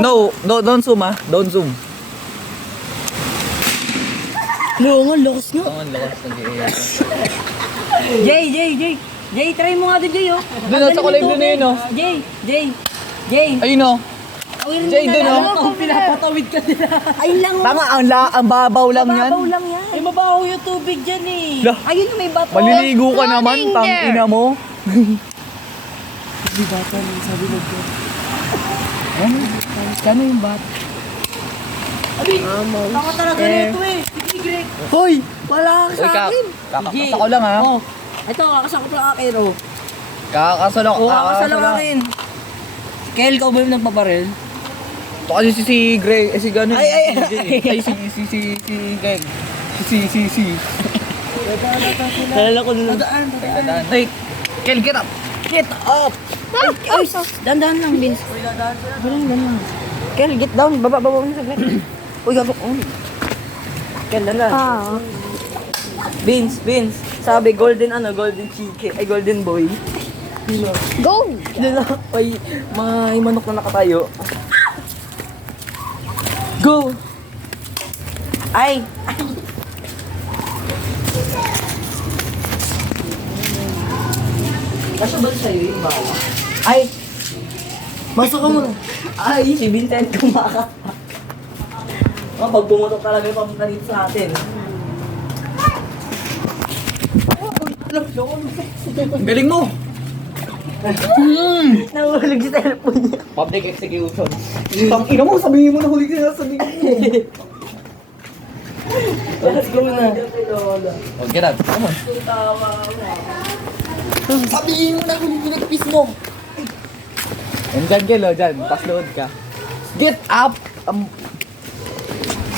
No, don't zoom ah. Don't zoom. Lungan, lakas nga. Ang lakas ng Jay, try mo nga din, Jay, oh. Doon sa kulay blue na yun, oh. Jay. Ayun, oh. Awirin Jay, mo dun, na oh. lang. Pinapatawid ka nila. Ayun lang, oh. Tama, ang babaw lang yan. Mababaw lang yan. Ay, mabaho yung tubig dyan, eh. Lah. Ayun, may bato. Maliligo ka naman, tangina mo. Hindi bato, sabi mo ko. Ano? Kano yung bato? Abi, baka talaga nito, eh. Greg. Hoy! Wala ka sa akin. Kakakasa ko lang, ha? Oh, ito, kakasakop lang akin, oh. Kakakasa Oo, kakasalo akin. Kel, ikaw ba yung nagpaparel? Ito kasi si Gray, si Gano. Ay. Si Gray. Si. Nalala ko nung Dadaan. Hey, Kel, get up! Get up! Ay, dandan lang, Vince. Dandan. Kel, get down. Baba mo saglit. Uy, gabok. Kel, dandan. Vince. Sabi, golden chicken. Ay, golden boy. Go! Ay, may manok na nakatayo. Go! Ay! Kasya ba sa'yo yung bala? Ay! Masok ka muna. Ay, si Vincent kumaka. Pag bumutok talaga yung papunta dito sa atin. Ang galing mo! Nahulog sa cellphone niya. Public execution. Tangina mo, sabihin mo na huli ka na sabihin mo. Let's go na. Oh, get up. Come on. Sabihin mo na huli pinagpis mo. Andyan, Kel, oh, dyan. Paslood ka. Get up!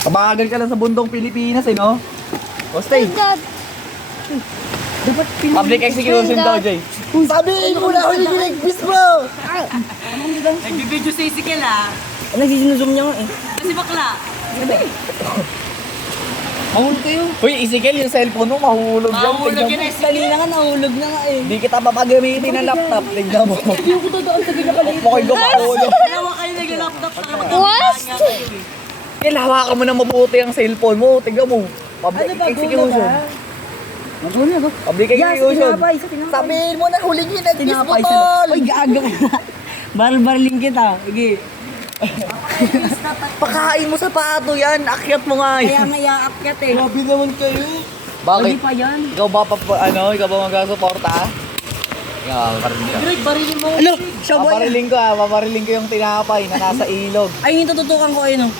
Kabagal ka lang sa bundong Pilipinas, eh, no? O, stay. Dad, Public execution daw, Jay. Sabihin mo na huli pinagpis mo! Nagbibideo si Ezekiel ah. Nagsisinusum niya nga eh. Kasi bakla. Mahulog kayo. Uy, Ezekiel, yung cellphone mo, mahulog yan. Mahulog Tignan yun mo. eh. Dali na nga, nahulog na nga eh. Hindi kita papagamitin ng laptop. Tignan mo. Hindi ko dadaan sa ginakalit. Mokoy ko mahulog. Dalawa kayo nag-laptop sa what? Kel, hawakan mo na mabuti ang cellphone mo. Tignan mo. Public execution. Go na, go. Public Yes, execution. tinapay, sa tinapay. Sabihin mo na huli pinagpis mo, Tinapay sa... tol. Ay, gaga ka. Barbaling kita. Sige. Pakain mo sa pato yan. Akyat mo nga Kaya yan. nga iaakyat eh. Grabe naman kayo. Pwede Bakit? pa yan. Ikaw ba ikaw ba magsuporta? Ikaw, papariling ka. Greg, barilin mo. Ano? Siya ba yan? Papariling ko yung tinapay na nasa ilog. Ay, yung tututukan ko ayun oh.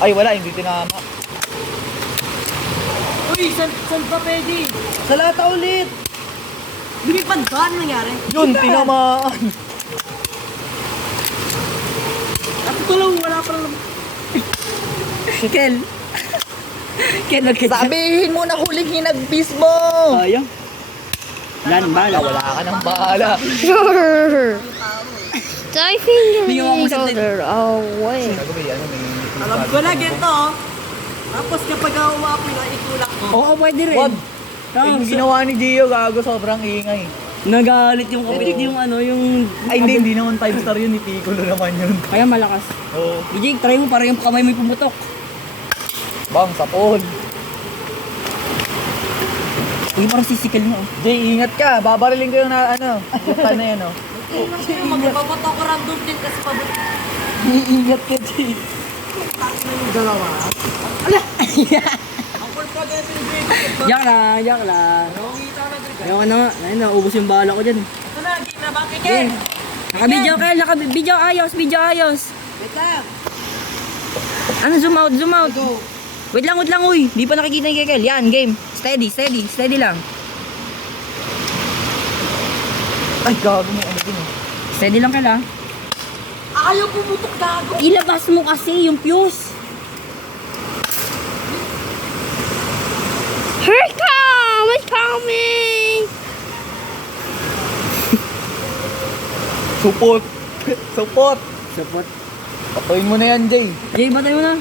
Ay, wala, hindi tinama. Uy, saan pa pwede? Sa lata ulit. Lumipad ba? Ano nangyari? Yun, tinamaan. At tulong, wala pa lang. Kel. Kel, magkita. Sabihin mo na huling hinagpis mo. Ayaw. Lan, bala. Wala ka nang bahala. Sure. Diving Hindi mo ako shoulder away. Alam ko na, ganito oh. Tapos kapag umapoy na, itulak mo. Oo, pwede rin. Wag. Yung ginawa ni Gio, gago, sobrang ingay. Nagalit yung kapit yung ano, yung... Ay, hindi naman 5 star yun, ni Piccolo naman yun. Kaya malakas. Oo. Jake, try mo para yung kamay mo pumutok. Bang, sapon. Uy, parang sisikil mo. Oh. Jay, ingat ka. Babariling ko yung yung na yan, oh. Magpapato ko random din kasi pabot. Iingat ka, Jake. Ang cool pa ganyan si Greg. Yak lang. Ayaw ka na nga. Ayun na, ubos yung bala ko dyan. Ito na, game na bakit Okay. yan? Naka-video ka, naka-video ayos, video ayos. Wait lang. Ano, zoom out. Wait lang, uy. Di pa nakikita yung Kekel. Yan, game. Steady lang. Ay, gago mo, ano din, oh. Steady lang kala. Ayaw pumutok gago. Ilabas mo kasi yung fuse. Here it comes! It's coming! Support. Support. Patuin mo na yan, Jay. Jay, batay mo na.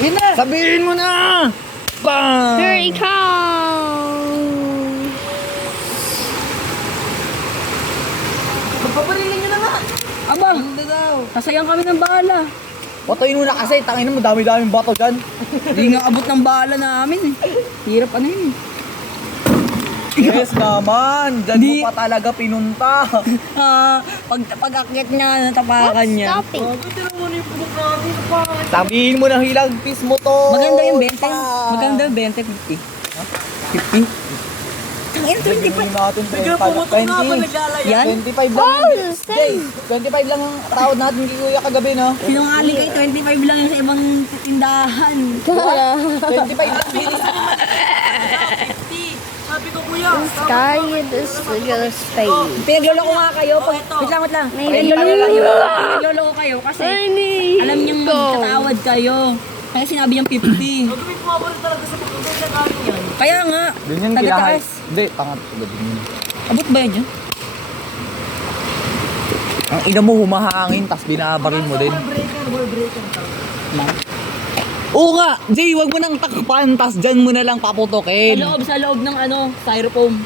Yun na! Sabihin mo na! Bang! Here it comes! Paparilin nyo na nga. Abang, sasayang kami ng bala. Patayin mo na kasi, tangin mo, dami-daming bato dyan. Hindi nga abot ng bala namin eh. Hirap ano yun eh. Yes naman, dyan mo pa talaga pinunta. Pag-akyat niya, natapakan niya. Stopping. Pwede naman yung pulok natin. Napangit. Sabihin mo na hilagpis mo to. Maganda yung 20. Pa. Maganda yung 20, 50. 50? Tangin, 20 pa. Sabihin natin Biglang pumutok nga ako 20. naglalaya. Yan? 25 lang. Oh, Jay, 25 lang ang tawad natin kay Kuya kagabi, no? Sinungaling kayo, 25 lang yung sa ibang tindahan. 25 lang. Sabi ko kuya. Sky is the space. Pinagloloko nga kayo. Wait lang, wait lang. Pinagloloko kayo kasi alam niyong magkatawad kayo. Kaya sinabi niyang 50. Gagawin pumabalik talaga sa pagkakay na namin yan. Kaya nga, Doon yan kailangan. taga-taas. Hindi, tangat. Abot ba yan yun? Ang ina mo humahangin, tas binabaril mo din. Wall breaker. Oo nga, Jay, wag mo nang takpan, tas dyan mo na lang Sa paputokin. loob ng styrofoam.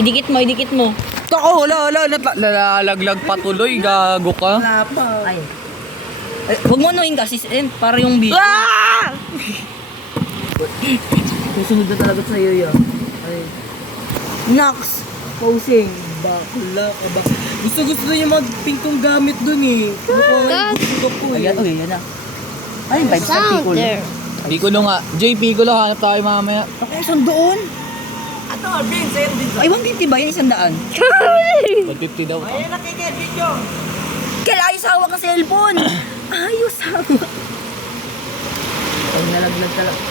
Idikit mo. Tako, wala, nalalaglag patuloy, gago ka. Wala pa. Ay. Huwag mo anuhin kasi, para yung video. Ah! Susunod na talaga sa'yo yan. Ay. Nox! Posing. Bakla ka ba? Gusto niya mag-pink tong gamit dun eh. Dad. Gusto ko eh. Ayan, okay, yan na. Ay, vibes ng Sound Piccolo. there. Piccolo nga. Jay, Piccolo, hanap tayo mamaya. Ako, isang doon. Ano nga, Vince? Ayun din. Ay, 150 ba yan? 100? 150 daw. Ayun na kikit, video. Kaya ayos hawak ka cellphone. Ayos hawak. Ay, nalaglag talaga.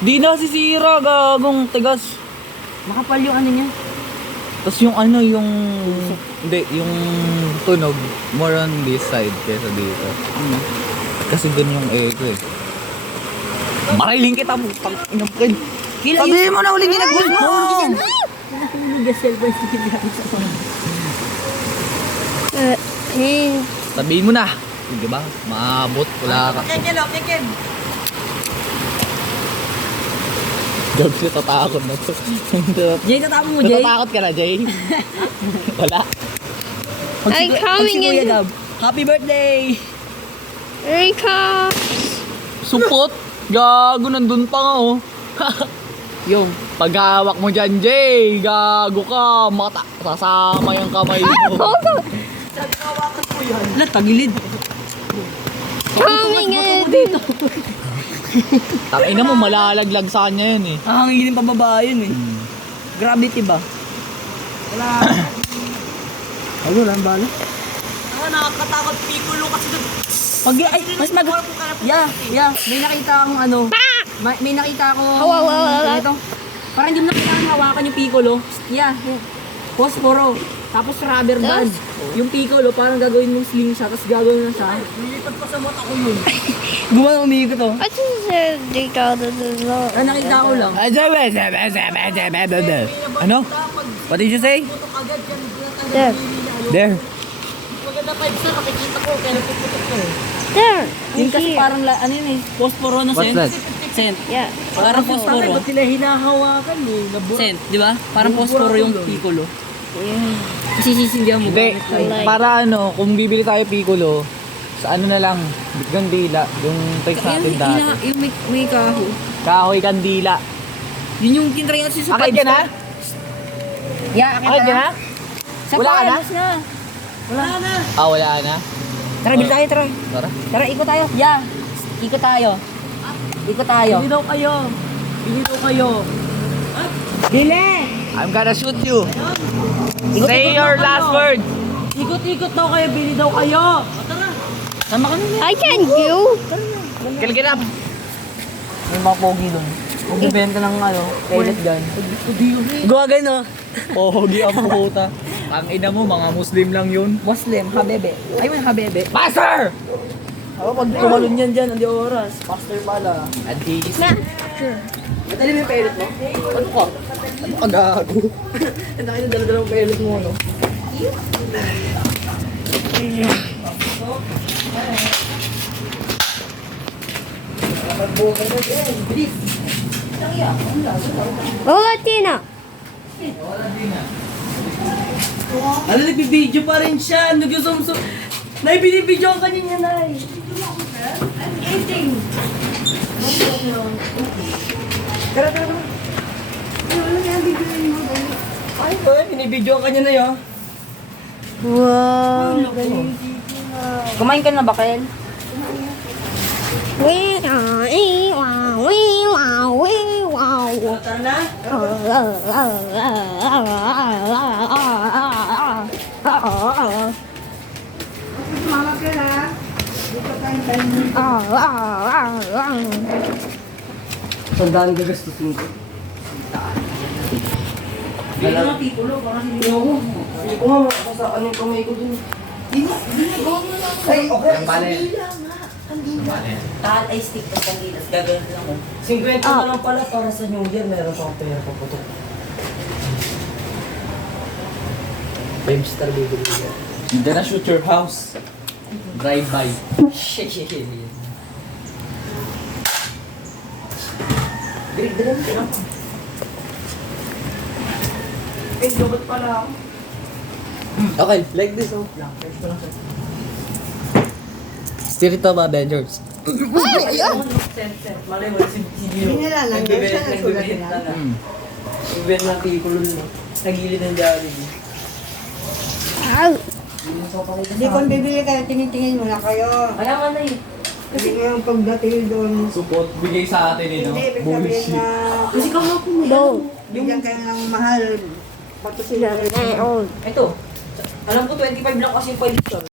Di na sisira, gagong tigas. Makapal yung ano niya. Tapos yung ano, yung... Hindi, yung tunog, more on this side kaysa dito. Kasi dun yung echo eh. Makiling kita mo, pag-inapkin. Kila Sabihin mo na huling ginagwas mo! Nahulog yung cellphone sa ginagawa sa phone. Hey. Sabihin mo na. Di ba? Maabot, wala ka. Kikil, kikil. Gab siya, tatakot na to. Jay, tatapon mo, Jay. Natatakot ka na, Jay? Wala. I'm coming Kuya in. Gab. Happy birthday! Rika. Supot! Gago, nandun pa nga oh. Yung. Paghawak mo dyan, Jay, gago ka. Sasama yung kamay mo. Wala, tagilid. Coming in. Tangina mo, malalaglag sa kanya yun eh. Hahanginin pababa yun eh. Gravity ba? Wala. Ay, wala ang bala. Ah, nakakatakot Piccolo kasi dun. Pag, ay, mas mag... Yeah. May nakita akong ano. May nakita akong... Ito. Parang hindi mo nakita hawakan yung Piccolo. Yeah. Posporo. Tapos rubber band. Yung Piccolo, parang gagawin mong slingshot. Tapos gagawin na siya. Nilipad pa sa mata ko nun. Gumana umiikot to. I just said Rika. Ah, nakita ko lang. Ano? What did you say? Agad yan. There. There. Maganda 5 star, nakikita ko. Kaya nagpuputok ko. There. Yun kasi parang, ano yun eh, posporo na What's scent. that? Scent. Yeah. Parang posporo. Ba't sila hinahawakan eh? Scent, di ba? Parang posporo yung Piccolo. Kasi sisindihan mo. Hindi, Like- para ano, kung bibili tayo Piccolo, sa ano na lang, kandila, yung text natin dati. Yung may kaho. Kahoy kandila. Yun yung tinry natin sa Akit ka na? Yeah, Akit ka na? Sa Wala ka na? Palos na. Wala na. Ah, wala na. Tara, bil tayo, tara. Tara. Tara, ikot tayo. Yeah. Ikot tayo. Ikot tayo. Bili daw kayo. Bili daw kayo. Bili! I'm gonna shoot you. Ikot, Say ikot your na last kayo. word. Ikot-ikot daw kayo. Bili daw kayo. Sama ka na. I can go. Kilginap. May mga pogi doon. Magbibenta ng ano, pellet gun. Gawa gano. Pogi ang puta. Ang ina mo, mga Muslim lang yun. Muslim, habebe. Ay, may habebe. Master! Ako, pag tumalon yan dyan, hindi oras. Pastor pala. Antis. Madali mo yung pellet mo? Ano ka? Ano ka gago? Ang laki ng dala-dalang pellet mo, no? Hola, Tina. Ano, nagbibideo pa rin siya. Nag-zoom-zoom. Nay, binibideo ka niya, Nay. Tara. Ay, binibidyo ka niya na yun. Wow. Kumain ka na ba, Kel? Tara na. Sandaan gagastusin ko. Hindi na pipulo, baka hindi Ayoko. Hindi ko nga makasaan yung kamay ko dun. Ay, okay. Ang pala yun. Kahit ay stick pa kandilas, gagawin lang ko. 50 na lang pala para sa New Year. Meron pang pera pa po ito. 5-star bibili niya. You gonna shoot your house. Drive-by. Bilig-bilig ka lang. Eh, dapat pala ako. Okay, like this, oh. Spirit of Avengers. Malay mo, si Gio. Nagbibenta na. Nagbibenta ng tikulo na. Nagilid ng Jollibee. Hindi kung bibili kayo, tingin-tingin muna kayo. Kaya nga na Kasi ngayong pagdating doon, Support bigay sa atin, eh, no? hindi ibig sabihin na Kasi kahapon mo No. bigyan kayo ng mahal. Pati sila. Ito. Alam ko 25 lang kasi yung 5 star.